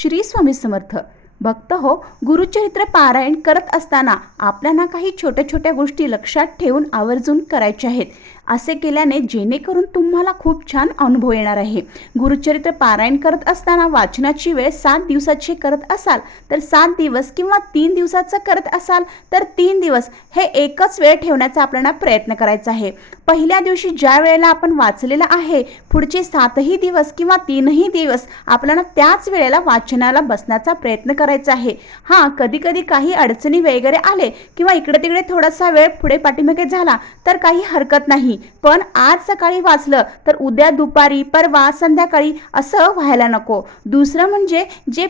श्री स्वामी समर्थ. भक्त हो, गुरुचरित्र पारायण करत असताना आपल्याला काही छोट्या छोट्या गोष्टी लक्षात ठेवून आवर्जून करायच्या आहेत. असे केल्याने जेणेकरून तुम्हाला खूप छान अनुभव येणार आहे. गुरुचरित्र पारायण करत असताना वाचनाची वेळ 7 दिवसाची करत असाल तर 7 दिवस किंवा 3 दिवसाचं करत असाल तर 3 दिवस हे एकच वेळ ठेवण्याचा आपल्याला प्रयत्न करायचा आहे. पहिल्या दिवशी ज्या वेळेला आपण वाचलेला आहे पुढचे 7ही दिवस किंवा 3ही दिवस आपल्याला त्याच वेळेला वाचनाला बसण्याचा प्रयत्न करायचा आहे. हां, कधी कधी काही अडचणी वगैरे आले किंवा इकडे तिकडे थोडासा वेळ पुढे पाठीमागे झाला तर काही हरकत नाही. पण आज सकाळी वाचलं तर उद्या दुपारी, परवा संध्याकाळी असं व्हायला नको. दुसरं म्हणजे जे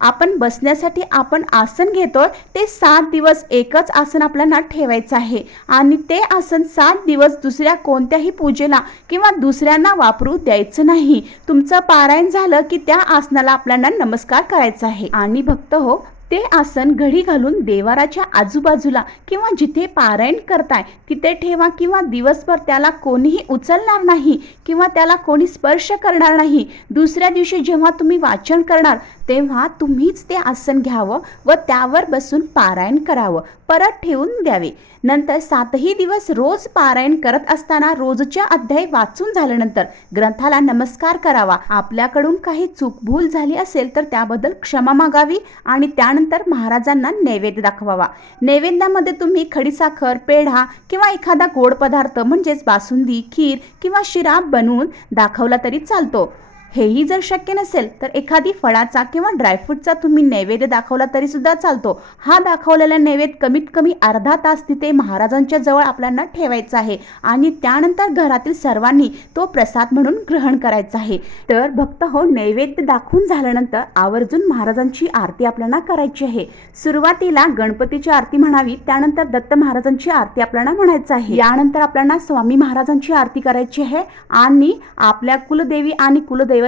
आपण बसण्यासाठी आपण आसन घेतोय ते 7 दिवस एकच आसन आपल्याला ठेवायचं आहे आणि ते आसन 7 दिवस दुसऱ्या कोणत्याही पूजेला किंवा दुसऱ्यांना वापरू द्यायचं नाही. तुमचं पारायण झालं की त्या आसनाला आपल्याला नमस्कार करायचा आहे. आणि भक्त हो, ते आसन घडी घालून देवाराच्या आजूबाजूला किंवा जिथे पारायण करताय तिथे ठेवा किंवा दिवसभर त्याला कोणीही उचलणार नाही किंवा त्याला कोणी स्पर्श करणार नाही. दुसऱ्या दिवशी जेव्हा तुम्ही वाचन करणार तेव्हा तुम्हीच ते आसन घ्यावं व त्यावर बसून पारायण करावं, परत ठेवून द्यावे. नंतर 7ही दिवस रोज पारायण करत असताना रोजच्या अध्याय वाचून झाल्यानंतर ग्रंथाला नमस्कार करावा. आपल्याकडून काही चूकभूल झाली असेल तर त्याबद्दल क्षमा मागावी आणि त्यानंतर महाराजांना नैवेद्य दाखवावा. नैवेद्यामध्ये तुम्ही खडीसाखर, पेढा किंवा एखादा गोड पदार्थ म्हणजेच बासुंदी, खीर किंवा शिरा बनवून दाखवला तरी चालतो. हेही जर शक्य नसेल तर एखादी फळाचा किंवा ड्रायफ्रूटचा तुम्ही नैवेद्य दाखवला तरी सुद्धा चालतो. हा दाखवलेला नैवेद्य कमीत कमी अर्धा तास तिथे महाराजांच्या जवळ आपल्याला ठेवायचा आहे आणि त्यानंतर घरातील सर्वांनी तो प्रसाद म्हणून ग्रहण करायचा आहे. तर भक्त हो, नैवेद्य दाखवून झाल्यानंतर आवर्जून महाराजांची आरती आपल्याला करायची आहे. सुरुवातीला गणपतीची आरती म्हणावी, त्यानंतर दत्त महाराजांची आरती आपल्याला म्हणायचं आहे. यानंतर आपल्याला स्वामी महाराजांची आरती करायची आहे आणि आपल्या कुलदेवी आणि कुलदैवत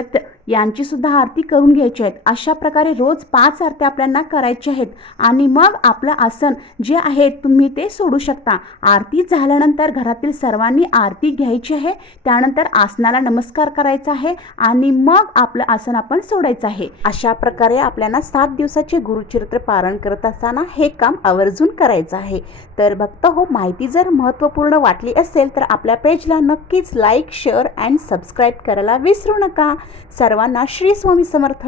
यांची सुद्धा आरती करून घ्यायची आहेत. अशा प्रकारे रोज 5 आरत्या आपल्याला करायच्या आहेत आणि मग आपलं आसन जे आहे तुम्ही ते सोडू शकता. आरती झाल्यानंतर घरातील सर्वांनी आरती घ्यायची आहे, त्यानंतर आसनाला नमस्कार करायचा आहे आणि मग आपलं आसन आपण सोडायचं आहे. अशा प्रकारे आपल्याला 7 दिवसाचे गुरुचरित्र पारायण करत असताना हे काम आवर्जून करायचं आहे. तर भक्त हो, माहिती जर महत्त्वपूर्ण वाटली असेल तर आपल्या पेजला नक्कीच लाईक, शेअर अँड सबस्क्राईब करायला विसरू नका. सर्वांना श्री स्वामी समर्थ.